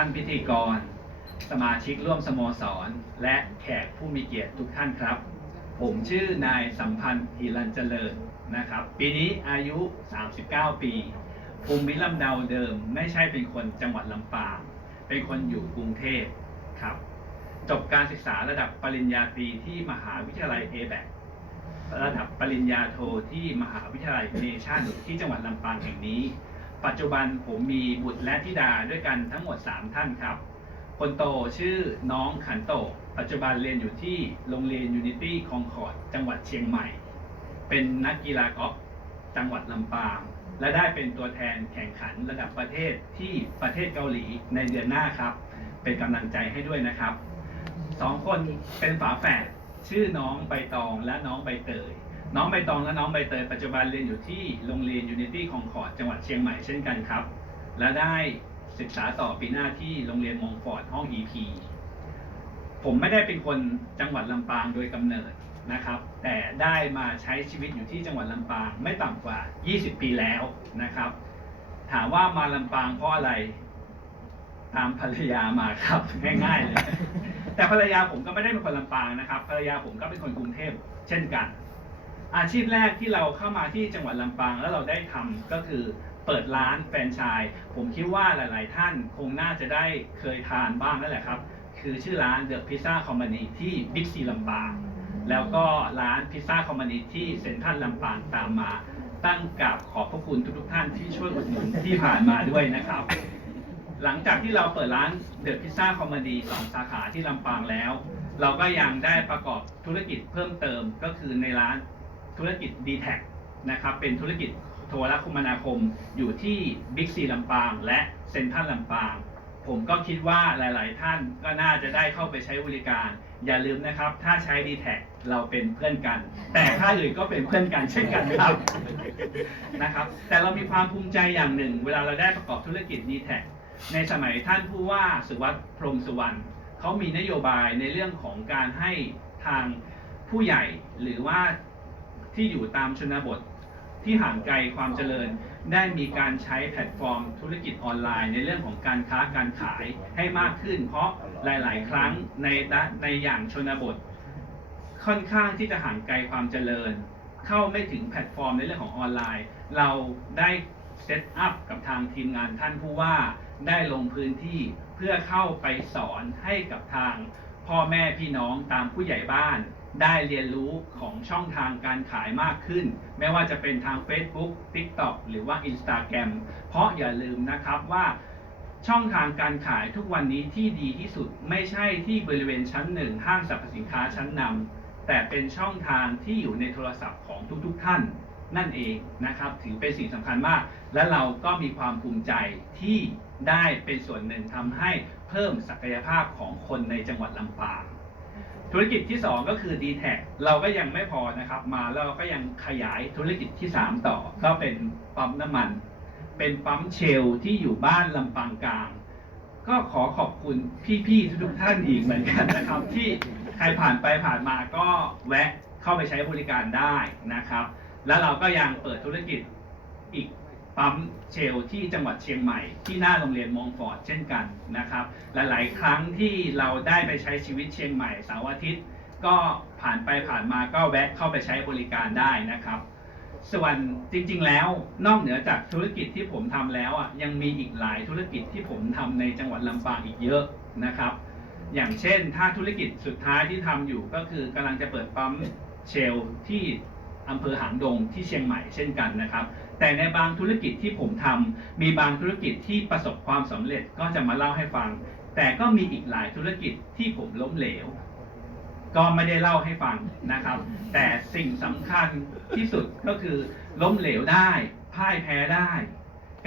ท่านพิธีกร สมาชิกร่วมสโมสร และแขกผู้มีเกียรติทุกท่านครับ ผมชื่อนายสัมพันธ์ฮิรันเจริญนะครับ ปีนี้อายุ 39 ปีภูมิลำเนาเดิมไม่ใช่เป็นคนจังหวัดลำปาง เป็นคนอยู่กรุงเทพครับ จบการศึกษาระดับปริญญาตรีที่มหาวิทยาลัยเอแบระดับปริญญาโทที่มหาวิทยาลัยเนชั่นที่จังหวัดลำปางแห่งนี้ ปัจจุบันผมมีบุตรและธิดาด้วยกันทั้งหมด 3 ท่านครับ คนโตชื่อน้องขันโต ปัจจุบันเรียนอยู่ที่โรงเรียนยูนิตี้คองคอร์ดจังหวัดเชียงใหม่ เป็นนักกีฬากอล์ฟจังหวัดลำปาง และได้เป็นตัวแทนแข่งขันระดับประเทศที่ประเทศเกาหลีในเดือนหน้าครับ เป็นกำลังใจให้ด้วยนะครับสองคนเป็นฝาแฝดชื่อน้องใบตองและน้องใบเตย น้องใบตองและน้องใบเตยปัจจุบันเรียนอยู่ที่โรงเรียนยูนิตี้คองคอดจังหวัดเชียงใหม่เช่นกันครับ และได้ศึกษาต่อปีหน้าที่โรงเรียนมงฟอร์ดห้อง EP ผมไม่ได้เป็นคนจังหวัดลำปางโดยกำเนิดนะครับ แต่ได้มาใช้ชีวิตอยู่ที่จังหวัดลำปางไม่ต่ำกว่า 20 ปีแล้วนะครับ ถามว่ามาลำปางเพราะอะไร ตามภรรยามาครับง่ายๆเลยแต่ภรรยาผมก็ไม่ได้เป็นคนลำปางนะครับ ภรรยาผมก็เป็นคนกรุงเทพเช่นกัน อาชีพแรกที่เราเข้ามาที่จังหวัดลำปางแล้วเราได้ทำก็คือเปิดร้านแฟรนไชส์ผมคิดว่าหลาย ๆ ท่านคงน่าจะได้เคยทานบ้างนั่นแหละครับ คือชื่อร้าน The Pizza Company ที่บิ๊กซีลำปางแล้วก็ร้านพิซซ่าคอมมานีที่เซ็นทรัลลำปางตามมา ตั้งกับขอบพระคุณทุก ๆ ท่านที่ช่วยอุดหนุนที่ผ่านมาด้วยนะครับ หลังจากที่เราเปิดร้านเดอะพิซซ่าคอมมานีสองสาขาที่ลำปางแล้ว เราก็ยังได้ประกอบธุรกิจเพิ่มเติมก็คือในร้าน ธุรกิจ d t แทนะครับเป็นธุรกิจโทรคมนาคมอยู่ที่บิ๊กซีลำปางและเซ็นทรัลลำปาง ผมก็คิดว่าหลาย ๆ ท่านก็น่าจะได้เข้าไปใช้บริการ อย่าลืมนะครับ ถ้าใช้ d t แทเราเป็นเพื่อนกัน แต่ถ้าอื่นก็เป็นเพื่อนกันเช่นกันครับนะครับ แต่เรามีความภูมิใจอย่างหนึ่ง เวลาเราได้ประกอบธุรกิจ d t แทในสมัยท่านผู้ว่าสุวัสดิ์พรมสุวรรณเขามีนโยบายในเรื่องของการให้ทางผู้ใหญ่หรือว่า ที่อยู่ตามชนบทที่ห่างไกลความเจริญ ได้มีการใช้แพลตฟอร์มธุรกิจออนไลน์ ในเรื่องของการค้าการขายให้มากขึ้น เพราะหลาย ๆ ครั้งในในอย่างชนบท ค่อนข้างที่จะห่างไกลความเจริญ เข้าไม่ถึงแพลตฟอร์มในเรื่องของออนไลน์ เราได้เซตอัพกับทางทีมงานท่านผู้ว่าได้ลงพื้นที่เพื่อเข้าไปสอนให้กับทางพ่อแม่พี่น้องตามผู้ใหญ่บ้าน ได้เรียนรู้ของช่องทางการขายมากขึ้น ไม่ว่าจะเป็นทาง Facebook TikTok หรือว่า Instagram เพราะอย่าลืมนะครับว่าช่องทางการขายทุกวันนี้ที่ดีที่สุดไม่ใช่ที่บริเวณชั้นหนึ่งห้างสรรพสินค้าชั้นนำแต่เป็นช่องทางที่อยู่ในโทรศัพท์ของทุกๆท่าน นั่นเองนะครับถือเป็นสิ่งสำคัญมาก และเราก็มีความภูมิใจที่ได้เป็นส่วนหนึ่งทำให้เพิ่มศักยภาพของคนในจังหวัดลำปาง ธุรกิจที่ 2 ก็คือ d t แทเราก็ยังไม่พอนะครับ มาแล้วเราก็ยังขยายธุรกิจที่ 3 ต่อ ก็เป็นปั๊มน้ำมัน เป็นปั๊มเชลที่อยู่บ้านลำปางกลาง ก็ขอขอบคุณพี่ๆทุกท่านอีกเหมือนกันนะครับ ที่ใครผ่านไปผ่านมาก็แวะเข้าไปใช้บริการได้นะครับ แล้วเราก็ยังเปิดธุรกิจอีก ปั๊มเชลที่จังหวัดเชียงใหม่ ที่หน้าโรงเรียนมองฟอร์ดเช่นกันนะครับ หลาย ๆ ครั้งที่เราได้ไปใช้ชีวิตเชียงใหม่เสาร์อาทิตย์ ก็ผ่านไปผ่านมาก็แวะเข้าไปใช้บริการได้นะครับ ส่วนจริง ๆ แล้วนอกเหนือจากธุรกิจที่ผมทำแล้วอะยังมีอีกหลายธุรกิจที่ผมทำในจังหวัดลำปางอีกเยอะนะครับ อย่างเช่นถ้าธุรกิจสุดท้ายที่ทำอยู่ก็คือกำลังจะเปิดปั๊มเชลที่ อำเภอหางดงที่เชียงใหม่เช่นกันนะครับ แต่ในบางธุรกิจที่ผมทำมีบางธุรกิจที่ประสบความสำเร็จก็จะมาเล่าให้ฟัง แต่ก็มีอีกหลายธุรกิจที่ผมล้มเหลว ก็ไม่ได้เล่าให้ฟังนะครับ แต่สิ่งสำคัญที่สุดก็คือล้มเหลวได้พ่ายแพ้ได้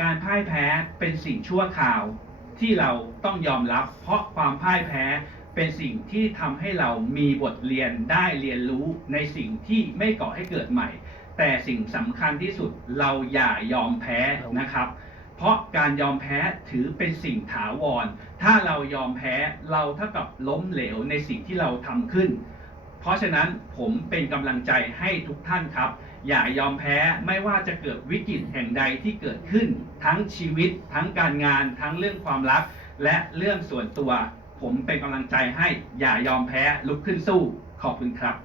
การพ่ายแพ้เป็นสิ่งชั่วคราวที่เราต้องยอมรับ เพราะความพ่ายแพ้ เป็นสิ่งที่ทำให้เรามีบทเรียนได้เรียนรู้ในสิ่งที่ไม่ก่อให้เกิดใหม่ แต่สิ่งสำคัญที่สุดเราอย่ายอมแพ้นะครับ เพราะการยอมแพ้ถือเป็นสิ่งถาวร ถ้าเรายอมแพ้เราเท่ากับล้มเหลวในสิ่งที่เราทำขึ้น เพราะฉะนั้นผมเป็นกำลังใจให้ทุกท่านครับ อย่ายอมแพ้ไม่ว่าจะเกิดวิกฤตแห่งใดที่เกิดขึ้น ทั้งชีวิต ทั้งการงาน ทั้งเรื่องความรัก และเรื่องส่วนตัว ผมเป็นกำลังใจให้อย่ายอมแพ้ลุกขึ้นสู้ขอบคุณครับ